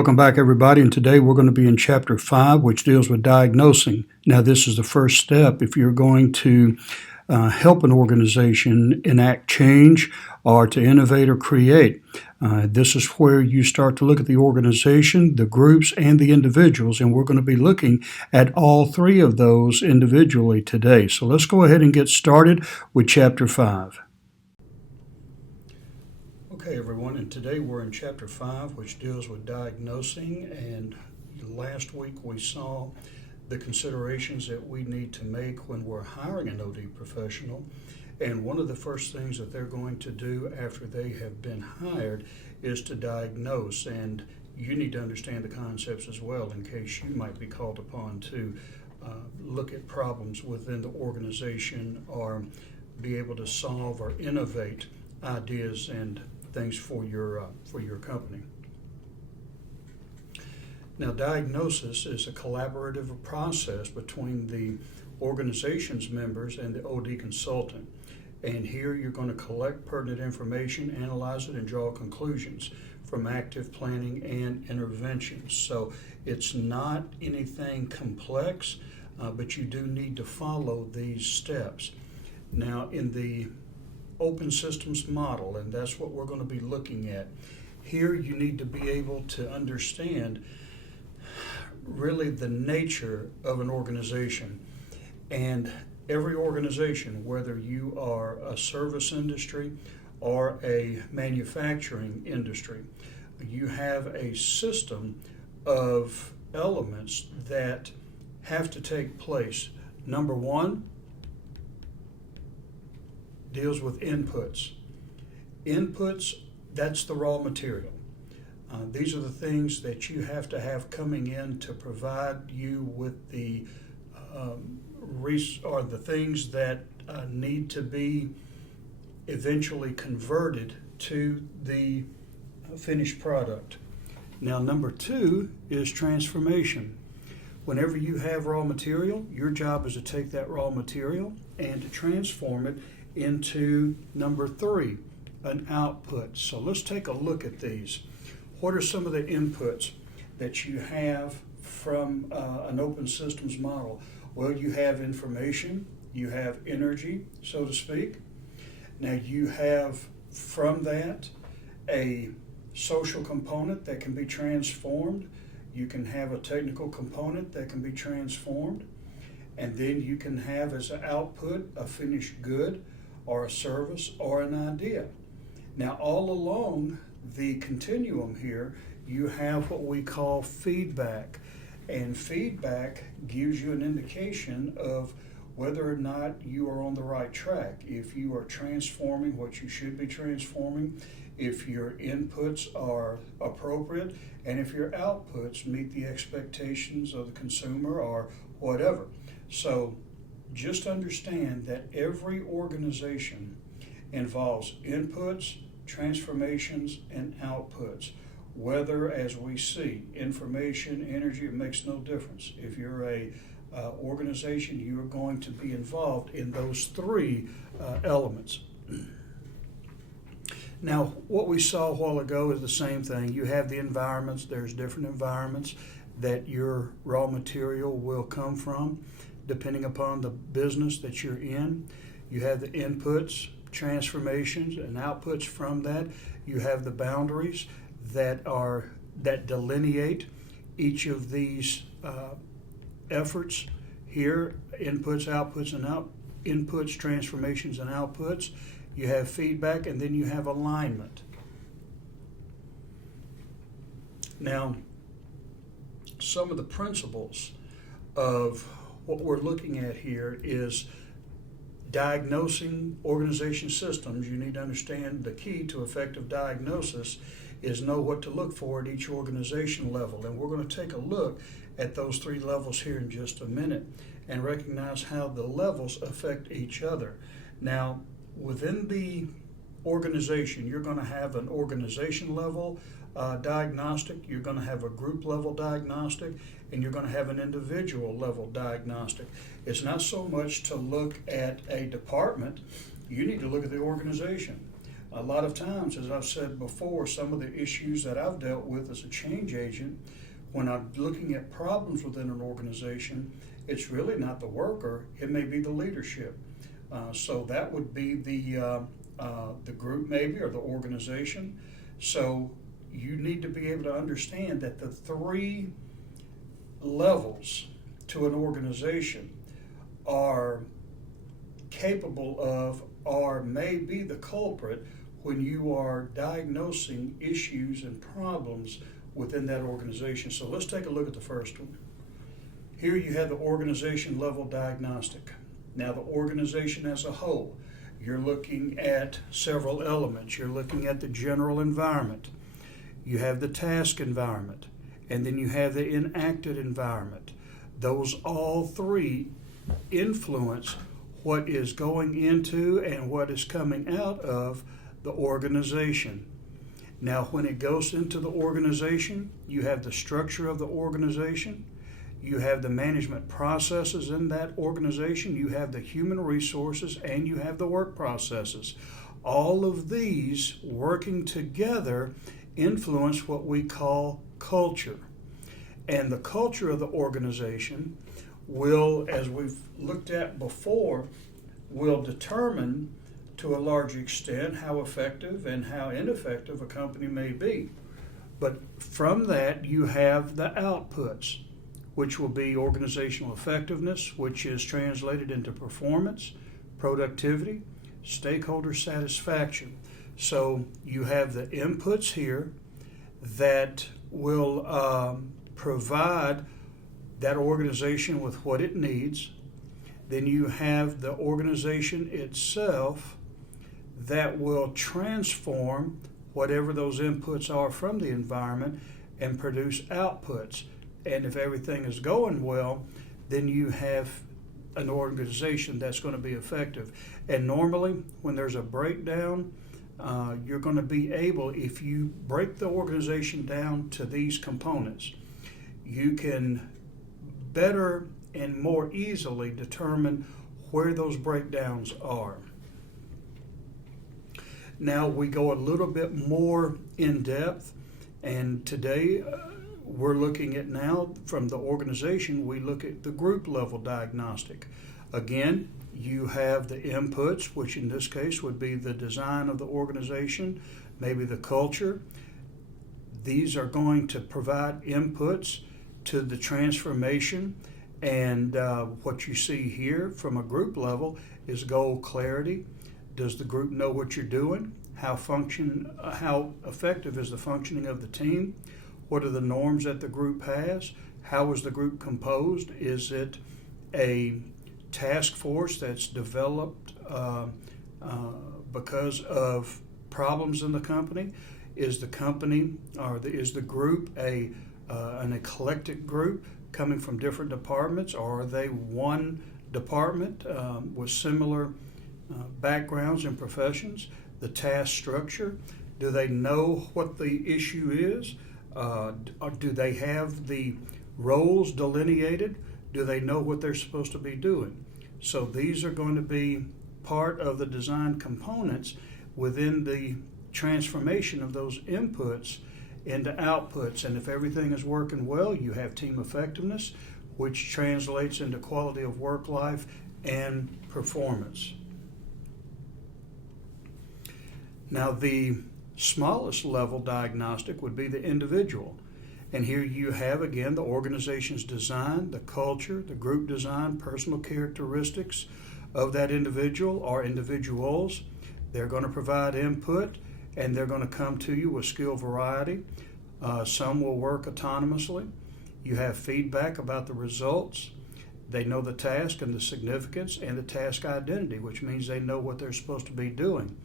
Welcome back, everybody, and today we're going to be in Chapter 5, which deals with diagnosing. Now, this is the first step if you're going to help an organization enact change or to innovate or create. This is where you start to look at the organization, the groups, and the individuals, and we're going to be looking at all three of those individually today. So let's go ahead and get started with Chapter 5. Okay, everyone, and today we're in Chapter 5, which deals with diagnosing, and last week we saw the considerations that we need to make when we're hiring an OD professional, and one of the first things that they're going to do after they have been hired is to diagnose, and you need to understand the concepts as well in case you might be called upon to look at problems within the organization or be able to solve or innovate ideas and things for your company. Now, diagnosis is a collaborative process between the organization's members and the OD consultant. And here you're going to collect pertinent information, analyze it, and draw conclusions from active planning and interventions. So it's not anything complex, but you do need to follow these steps. Now, in the open systems model, and that's what we're going to be looking at. Here you need to be able to understand really the nature of an organization. And every organization, whether you are a service industry or a manufacturing industry, you have a system of elements that have to take place. Number one, deals with inputs. Inputs, that's the raw material. These are the things that you have to have coming in to provide you with the the things that need to be eventually converted to the finished product. Now, number two is transformation. Whenever you have raw material, your job is to take that raw material and to transform it into number three, an output. So let's take a look at these. What are some of the inputs that you have from an open systems model? Well, you have information, you have energy, so to speak. Now you have from that a social component that can be transformed. You can have a technical component that can be transformed. And then you can have as an output a finished good or a service or an idea. Now, all along the continuum here, you have what we call feedback. And feedback gives you an indication of whether or not you are on the right track, if you are transforming what you should be transforming, if your inputs are appropriate, and if your outputs meet the expectations of the consumer or whatever. So just understand that every organization involves inputs, transformations, and outputs. Whether, as we see, information, energy, it makes no difference. If you're a organization, you are going to be involved in those three elements. Now, what we saw a while ago is the same thing. You have the environments. There's different environments that your raw material will come from, depending upon the business that you're in. You have the inputs, transformations, and outputs from that. You have the boundaries that delineate each of these efforts here: inputs, outputs, and inputs, transformations, and outputs. You have feedback, and then you have alignment. Now, some of the principles of what we're looking at here is diagnosing organization systems. You need to understand the key to effective diagnosis is know what to look for at each organization level. And we're going to take a look at those three levels here in just a minute and recognize how the levels affect each other. Now, within the organization, you're going to have an organization level diagnostic, you're going to have a group level diagnostic, and you're going to have an individual level diagnostic. It's not so much to look at a department, you need to look at the organization. A lot of times, as I've said before, some of the issues that I've dealt with as a change agent, when I'm looking at problems within an organization, it's really not the worker, it may be the leadership. So that would be the group maybe, or the organization. So you need to be able to understand that the three levels to an organization are capable of, or may be the culprit when you are diagnosing issues and problems within that organization. So let's take a look at the first one. Here you have the organization level diagnostic. Now the organization as a whole, you're looking at several elements. You're looking at the general environment. You have the task environment, and then you have the enacted environment. Those all three influence what is going into and what is coming out of the organization. Now, when it goes into the organization, you have the structure of the organization, you have the management processes in that organization, you have the human resources, and you have the work processes. All of these working together influence what we call culture. And the culture of the organization will, as we've looked at before, will determine to a large extent how effective and how ineffective a company may be. But from that, you have the outputs, which will be organizational effectiveness, which is translated into performance, productivity, stakeholder satisfaction. So you have the inputs here that will provide that organization with what it needs. Then you have the organization itself that will transform whatever those inputs are from the environment and produce outputs. And if everything is going well, then you have an organization that's going to be effective. And normally, when there's a breakdown, you're going to be able, if you break the organization down to these components, you can better and more easily determine where those breakdowns are. Now we go a little bit more in depth, and today we're looking at, now from the organization, we look at the group level diagnostic. Again, you have the inputs, which in this case would be the design of the organization, maybe the culture. These are going to provide inputs to the transformation, and what you see here from a group level is goal clarity. Does the group know what you're doing? How effective is the functioning of the team? What are the norms that the group has? How is the group composed? Is it a task force that's developed because of problems in the company? Is the company, or is the group an eclectic group coming from different departments, or are they one department with similar backgrounds and professions? The task structure, do they know what the issue is? Do they have the roles delineated? Do they know what they're supposed to be doing? So these are going to be part of the design components within the transformation of those inputs into outputs. And if everything is working well, you have team effectiveness, which translates into quality of work life and performance. Now, the smallest level diagnostic would be the individual. And here you have, again, the organization's design, the culture, the group design, personal characteristics of that individual or individuals. They're going to provide input, and they're going to come to you with skill variety. Some will work autonomously. You have feedback about the results. They know the task and the significance and the task identity, which means they know what they're supposed to be doing.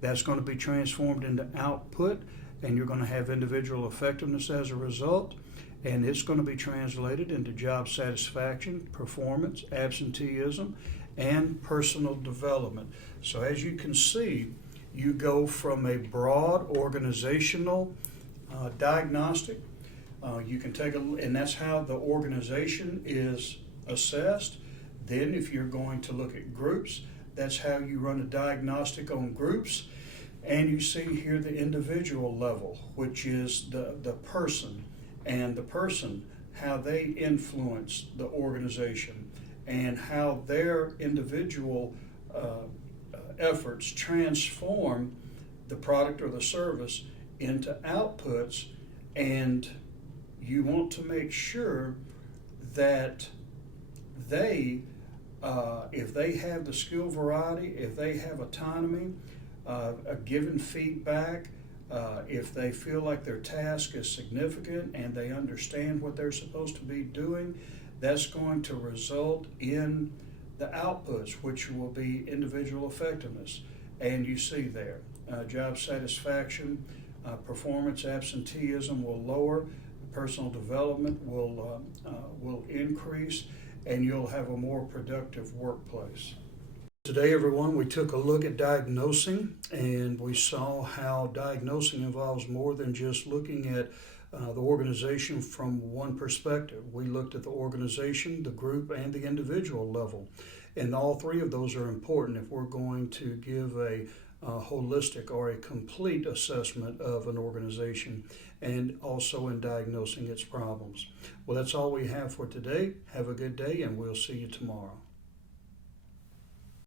That's going to be transformed into output, and you're going to have individual effectiveness as a result, and it's going to be translated into job satisfaction, performance, absenteeism, and personal development. So as you can see, you go from a broad organizational diagnostic. You can take and that's how the organization is assessed. Then if you're going to look at groups, that's how you run a diagnostic on groups. And you see here the individual level, which is the person, and the person, how they influence the organization and how their individual efforts transform the product or the service into outputs. And you want to make sure that they, if they have the skill variety, if they have autonomy, a given feedback, if they feel like their task is significant and they understand what they're supposed to be doing, that's going to result in the outputs, which will be individual effectiveness. And you see there, job satisfaction, performance absenteeism will lower, personal development will increase, and you'll have a more productive workplace. Today, everyone, we took a look at diagnosing, and we saw how diagnosing involves more than just looking at the organization from one perspective. We looked at the organization, the group, and the individual level. And all three of those are important if we're going to give a holistic or a complete assessment of an organization, and also in diagnosing its problems. Well, that's all we have for today. Have a good day, and we'll see you tomorrow.